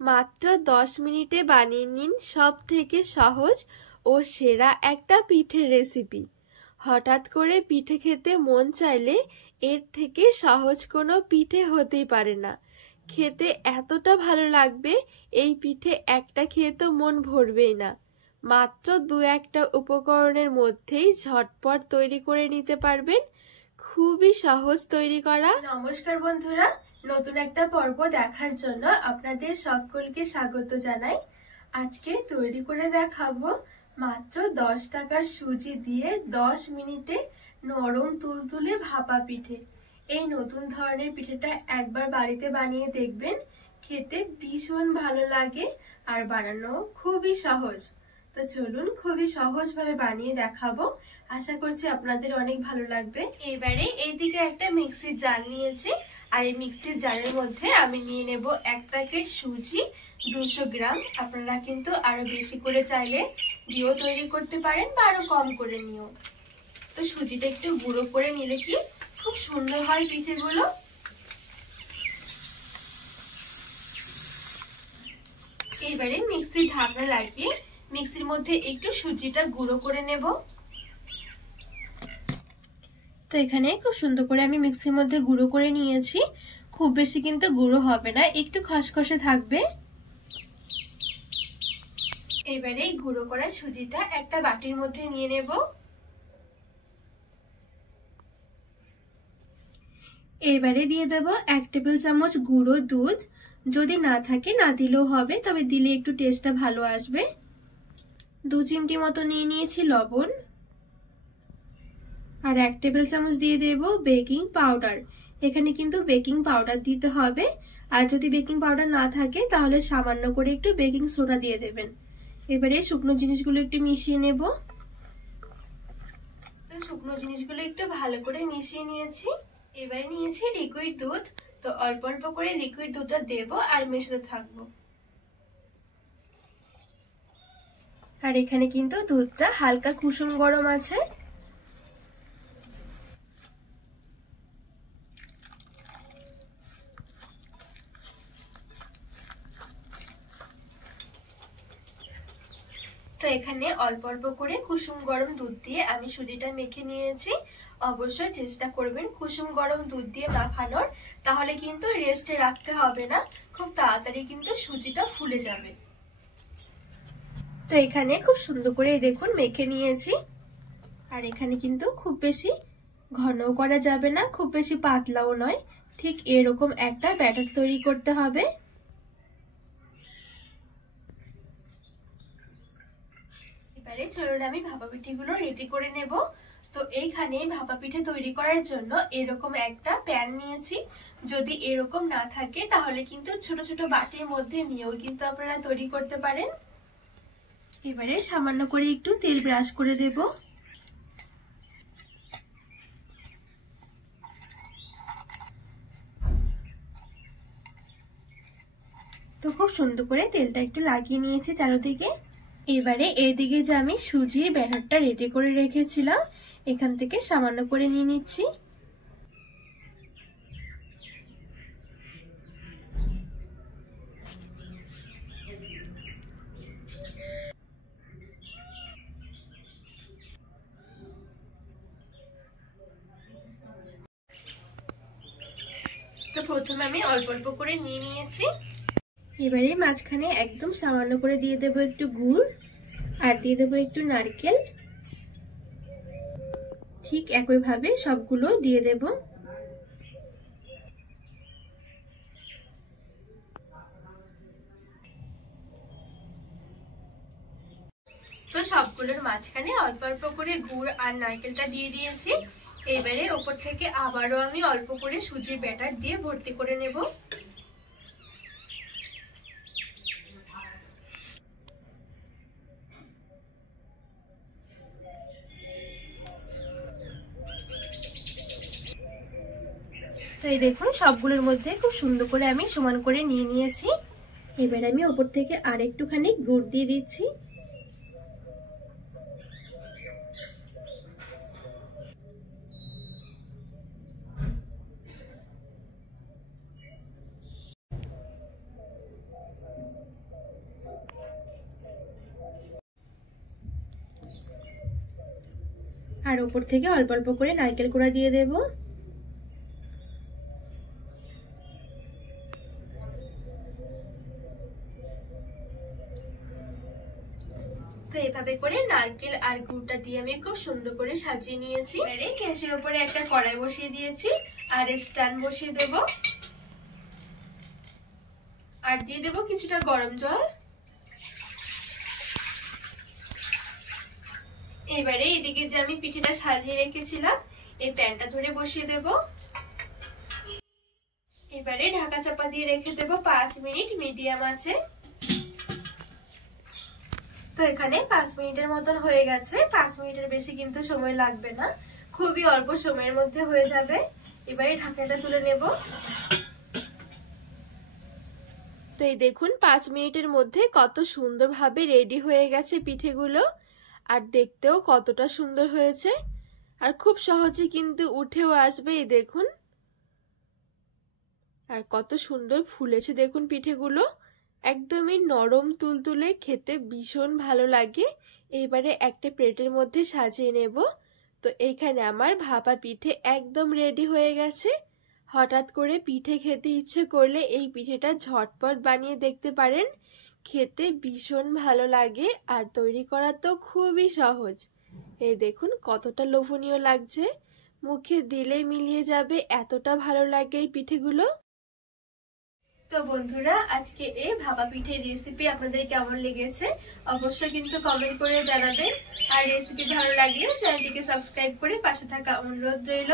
মাত্র 10 মিনিটে বানিয়ে নিন সবথেকে সহজ ও সেরা একটা পিঠের রেসিপি। হঠাৎ করে পিঠে খেতে মন চাইলে এর থেকে সহজ কোনো পিঠে হতেই পারে না। খেতে এতটা ভালো লাগবে, এই পিঠে একটা খেয়ে তো মন ভরবেই না। মাত্র 2-1টা উপকরণের মধ্যেই ঝটপট তৈরি করে নিতে পারবেন। খুবই সহজ তৈরি করা। নমস্কার বন্ধুরা, নতুন একটা পর্ব দেখার জন্য আপনাদের সকলকে স্বাগত জানাই। আজকে তৈরি করে দেখাবো মাত্র 10 টাকার সুজি দিয়ে 10 মিনিটে নরম তুলতুলে ভাপা পিঠে। এই নতুন ধরনের পিঠেটা একবার বাড়িতে বানিয়ে দেখবেন, খেতে ভীষণ ভালো লাগে আর বানানো খুবই সহজ। তো চলুন খুবই সহজভাবে বানিয়ে দেখাবো, আশা করছি আপনাদের অনেক ভালো লাগবে। এবারে এইদিকে একটা মিক্সির জার নিয়েছি, আর এই মিক্সির জারের মধ্যে আমি নিয়ে নেব 1 প্যাকেট সুজি 200 গ্রাম। আপনারা কিন্তু আরো বেশি করে চাইলে দিয়েও তৈরি করতে পারেন বা আরো কম করে নিও। তো সুজিটা একটু গুঁড়ো করে নিলে কি খুব সুন্দর হয় পিঠেগুলো। এবারে মিক্সির ঢাকনা লাগিয়ে মিক্সির মধ্যে একটু সুজিটা গুঁড়ো করে নেব। তো এখানে খুব সুন্দর করে আমি মিক্সির মধ্যে গুঁড়ো করে নিয়েছি। খুব বেশি কিন্তু গুঁড়ো হবে না, একটু খসখসে থাকবে। এবারে এই গুঁড়ো করা সুজিটা একটা বাটির মধ্যে নিয়ে নেব। এবারে দিয়ে দেব 1 টেবিল চামচ গুঁড়ো দুধ। যদি না থাকে না দিলেও হবে, তবে দিলে একটু টেস্টটা ভালো আসবে। 2 চিমটি মতো নিয়ে নিয়েছি লবণ, আর 1 টেবিল চামচ দিয়ে দেব বেকিং পাউডার। এখানে কিন্তু বেকিং পাউডার দিতে হবে, আর যদি বেকিং পাউডার না থাকে তাহলে সামান্য করে একটু বেকিং সোডা দিয়ে দেবেন। এবারে শুকনো জিনিসগুলো একটু মিশিয়ে নেব। তো শুকনো জিনিসগুলো একটু ভালো করে মিশিয়ে নিয়েছি। এবারে নিয়েছি লিকুইড দুধ। তো অল্প অল্প করে লিকুইড দুধটা দেব আর মেশাতে থাকবো। আর এখানে কিন্তু দুধটা হালকা কুসুম গরম আছে। তো এখানে অল্প অল্প করে কুসুম গরম দুধ দিয়ে আমি সুজিটা মেখে নিয়েছি। অবশ্যই চেষ্টা করবেন কুসুম গরম দুধ দিয়ে মাখানোর, তাহলে কিন্তু রেস্টে রাখতে হবে না, খুব তাড়াতাড়ি কিন্তু সুজিটা ফুলে যাবে। তো এখানে খুব সুন্দর করে দেখুন মেখে নিয়েছি। আর এখানে কিন্তু খুব বেশি ঘনও করা যাবে না, খুব বেশি পাতলাও নয়, ঠিক এরকম একটা ব্যাটার তৈরি করতে হবে। এবারে চলুন আমি ভাপা পিঠেগুলো রেডি করে নেব। তো এইখানে ভাপা পিঠে তৈরি করার জন্য এরকম একটা প্যান নিয়েছি। যদি এরকম না থাকে তাহলে কিন্তু ছোট ছোট বাটির মধ্যে নিয়েও কিন্তু আপনারা তৈরি করতে পারেন। এবারে সামান্য করে একটু তেল ব্রাশ করে দেব। তো খুব সুন্দর করে তেলটা একটু লাগিয়ে নিয়েছি চারদিকে। এবারে এদিকে যে আমি সুজির ব্যাটারটা রেডি করে রেখেছিলাম, এখান থেকে সামান্য করে নিয়ে নিচ্ছি। তো প্রথমে আমি অল্প অল্প করে নিয়ে নিয়েছি। এবারে মাঝখানে একদম সামান্য করে দিয়ে দেব একটু গুড়, আর দিয়ে দেব একটু নারকেল। ঠিক একইভাবে সবগুলো দিয়ে দেব। তো সবগুলোর মাঝখানে অল্প অল্প করে গুড় আর নারকেলটা দিয়ে দিয়েছি। এবারে ওপর থেকে আবারও আমি অল্প করে সুজির ব্যাটার দিয়ে ভর্তি করে নেব। তো এই দেখুন সবগুলোর মধ্যে খুব সুন্দর করে আমি সমান করে নিয়ে নিয়েছি। এবার আমি ওপর থেকে আর একটুখানি গুড় দিয়ে দিচ্ছি। আর উপর থেকে অল্প অল্প করে নারকেল কোড়া দিয়ে দেব। তো এভাবে করে নারকেল আর গুড়টা দিয়ে আমি খুব সুন্দর করে সাজিয়ে নিয়েছি। এবারে গ্যাসের উপরে একটা কড়াই বসিয়ে দিয়েছি আর স্ট্যান্ড বসিয়ে দেব আর দিয়ে দেব কিছুটা গরম জল। এবারে এদিকে যে আমি পিঠেটা সাজিয়ে রেখেছিলাম এই প্যানটা ধরে বসিয়ে দেব। এবারে ঢাকা চাপা দিয়ে রেখে দেব 5 মিনিট মিডিয়াম আঁচে। তো এখানে 5 মিনিটের মতন হয়ে গেছে। 5 মিনিটের বেশি কিন্তু সময় লাগবে না, খুবই অল্প সময়ের মধ্যে হয়ে যাবে। এবারে ঢাকনাটা তুলে নেব। তো এই দেখুন 5 মিনিটের মধ্যে কত সুন্দরভাবে রেডি হয়ে গেছে পিঠেগুলো, আর দেখতেও কতটা সুন্দর হয়েছে, আর খুব সহজে কিন্তু উঠেও আসবে। এই দেখুন, আর কত সুন্দর ফুলেছে দেখুন পিঠেগুলো, একদমই নরম তুলতুলে, খেতে ভীষণ ভালো লাগে। এবারে একটা প্লেটের মধ্যে সাজিয়ে নেব। তো এইখানে আমার ভাপা পিঠে একদম রেডি হয়ে গেছে। হঠাৎ করে পিঠে খেতে ইচ্ছে করলে এই পিঠেটা ঝটপট বানিয়ে দেখতে পারেন, খেতে ভীষণ ভালো লাগে আর তৈরি করা তো খুবই সহজ। এই দেখুন কতটা লোভনীয় লাগছে, মুখে দিলে মিলিয়ে যাবে, এতটা ভালো লাগে এই পিঠেগুলো। তো বন্ধুরা, আজকে এই ভাপা পিঠের রেসিপি আপনাদের কেমন লেগেছে অবশ্যই কিন্তু কমেন্ট করে জানাবেন, আর রেসিপি ভালো লাগলে চ্যানেলটিকে সাবস্ক্রাইব করে পাশে থাকা অনুরোধ রইল।